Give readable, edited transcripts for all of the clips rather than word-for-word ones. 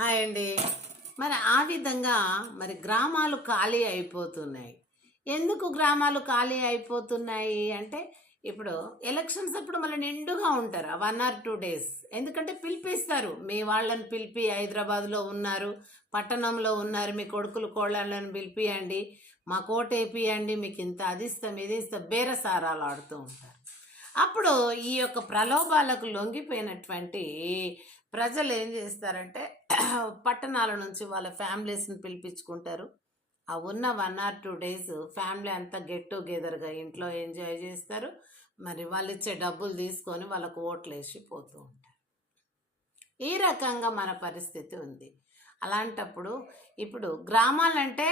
Hi అండి. మరి ఆ విధంగా మరి గ్రామాలు ఖాళీ అయిపోతున్నాయి. ఎందుకు గ్రామాలు ఖాళీ అయిపోతున్నాయి అంటే, ఇప్పుడు ఎలక్షన్స్ అప్పుడు మళ్ళీ నిండుగా ఉంటారు. 1 ఆర్ 2 డేస్. ఎందుకంటే పిలిపిస్తారు. మీ వాళ్ళని పిలిపి హైదరాబాద్‌లో ఉన్నారు, పట్టణంలో ఉన్నారు, మీ కొడుకులు కోడళ్ళని పిలిపియండి, మాకు ఓటేపియండి, మీకు ఇంత అది ఇస్తాం, ఇది ఇస్తాం, బేరసారాలు ఆడుతూ ఉంటారు. అప్పుడు ఈ యొక్క ప్రలోభాలకు లొంగిపోయినటువంటి ప్రజలు ఏం చేస్తారంటే పట్టణాల నుంచి వాళ్ళ ఫ్యామిలీస్ని పిలిపించుకుంటారు. ఆ ఉన్న 1 ఆర్ 2 డేస్ ఫ్యామిలీ అంతా గెట్ టుగెదర్గా ఇంట్లో ఎంజాయ్ చేస్తారు. మరి వాళ్ళు ఇచ్చే డబ్బులు తీసుకొని వాళ్ళకు ఓట్లు వేసి పోతూ ఉంటారు. ఈ రకంగా మన పరిస్థితి ఉంది. అలాంటప్పుడు ఇప్పుడు గ్రామాలంటే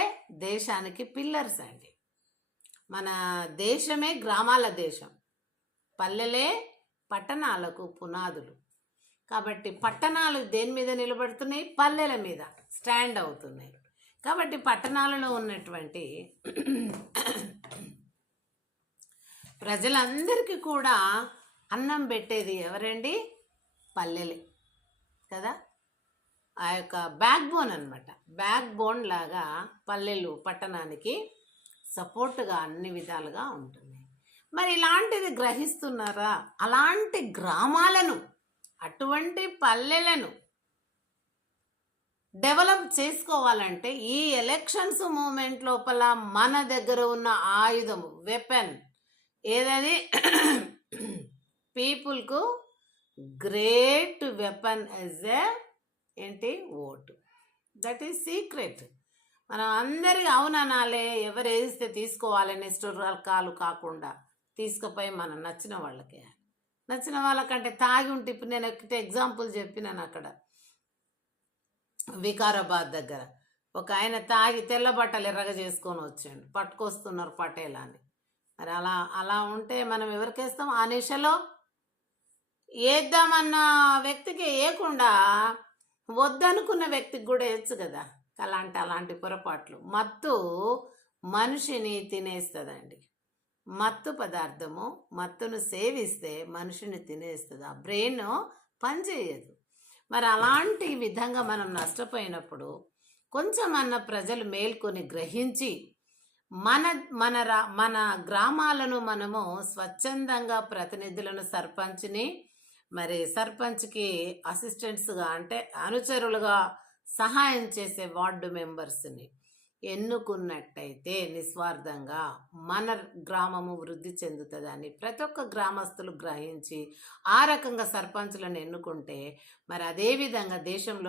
దేశానికి పిల్లర్స్ అండి. మన దేశమే గ్రామాల దేశం, పల్లెలే పట్టణాలకు పునాదులు. కాబట్టి పట్టణాలు దేని మీద నిలబడుతున్నాయి? పల్లెల మీద స్టాండ్ అవుతున్నాయి. కాబట్టి పట్టణాలలో ఉన్నటువంటి ప్రజలందరికీ కూడా అన్నం పెట్టేది ఎవరండి? పల్లెలే కదా. ఆ యొక్క బ్యాక్ బోన్ అనమాట. బ్యాక్ బోన్ లాగా పల్లెలు పట్టణానికి సపోర్టుగా అన్ని విధాలుగా ఉంటున్నాయి. మరి ఇలాంటిది గ్రహిస్తున్నారా? అలాంటి గ్రామాలను, అటువంటి పల్లెలను డెవలప్ చేసుకోవాలంటే ఈ ఎలక్షన్స్ మూమెంట్ లోపల మన దగ్గర ఉన్న ఆయుధము, వెపన్ ఏదది? పీపుల్కు గ్రేట్ వెపన్ యాజ్ ఏంటి? ఓటు. That is secret. మనం అందరికి అవుననాలే, ఎవరు వేస్తే తీసుకోవాలని ఇష్టరకాలు కాకుండా తీసుకుపోయి మనం నచ్చిన వాళ్ళకే, నచ్చిన వాళ్ళకంటే తాగి ఉంటే, ఇప్పుడు నేను ఒకటి ఎగ్జాంపుల్ చెప్పినాను. అక్కడ వికారాబాద్ దగ్గర ఒక ఆయన తాగి తెల్ల బట్టలు ఎర్రగా చేసుకొని వచ్చాడు, పట్టుకొస్తున్నారు పటేలా అని. మరి అలా అలా ఉంటే మనం ఎవరికేస్తాం? ఆ నిశలో వేద్దామన్న వ్యక్తికి వేయకుండా వద్దనుకున్న వ్యక్తికి కూడా వేయచ్చు కదా. అలాంటి పొరపాట్లు. మత్తు మనిషిని తినేస్తుందండి. మత్తు పదార్థము మత్తును సేవిస్తే మనిషిని తినేస్తుంది. ఆ బ్రెయిన్ పనిచేయదు. మరి అలాంటి విధంగా మనం నష్టపోయినప్పుడు కొంచెం అన్న ప్రజలు మేల్కొని గ్రహించి మన మన మన గ్రామాలను మనము స్వచ్ఛందంగా ప్రతినిధులను, సర్పంచ్ని, మరి సర్పంచ్కి అసిస్టెంట్స్గా అంటే అనుచరులుగా సహాయం చేసే వార్డు మెంబర్స్ని ఎన్నుకున్నట్టయితే నిస్వార్థంగా మన గ్రామము వృద్ధి చెందుతుందని ప్రతి ఒక్క గ్రామస్తులు గ్రహించి ఆ రకంగా సర్పంచులను ఎన్నుకుంటే మరి అదేవిధంగా దేశంలో